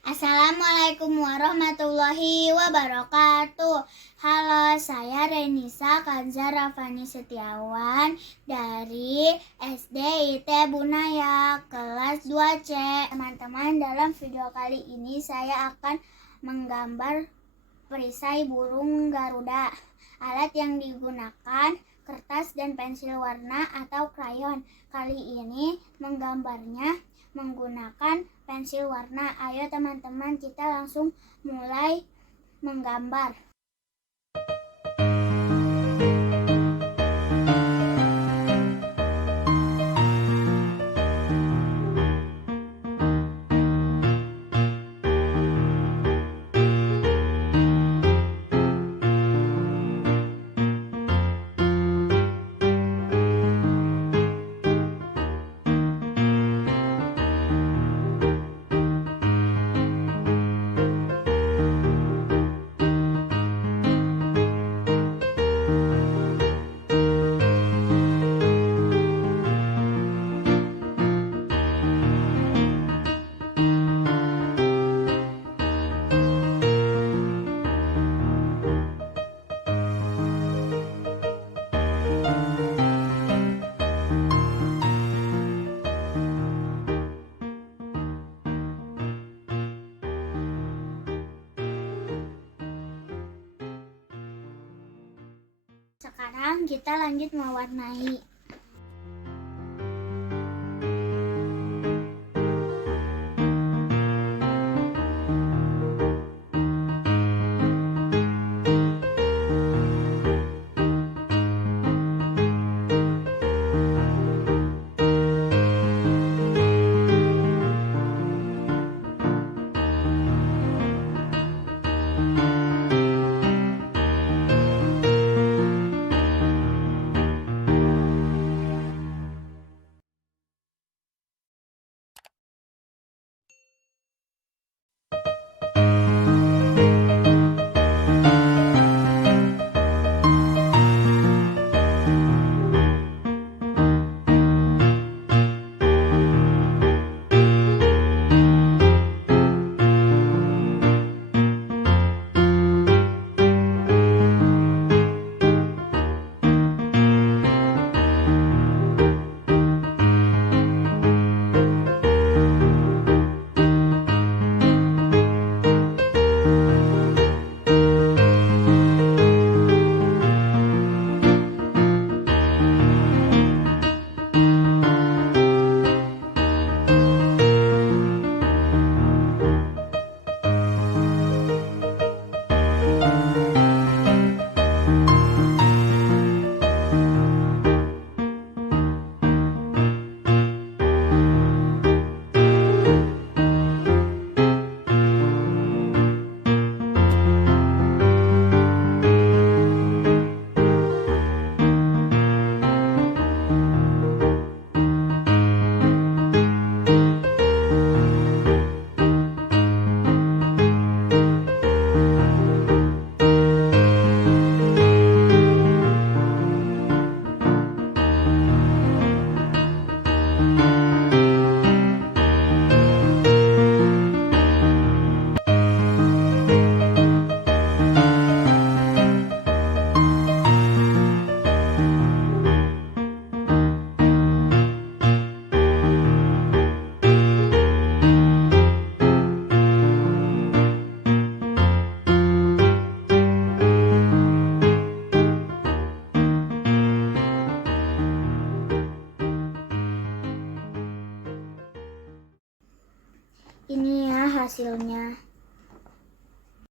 Assalamualaikum warahmatullahi wabarakatuh. Halo, saya Renisa Kanza Rafani Setiawan dari SD IT Bunaya kelas 2C. Teman-teman, dalam video kali ini saya akan menggambar perisai burung Garuda. Alat yang digunakan kertas dan pensil warna atau krayon. Kali ini menggambarnya menggunakan pensil warna. Ayo teman-teman, kita langsung mulai menggambar. Sekarang kita lanjut mewarnai. Ini ya hasilnya.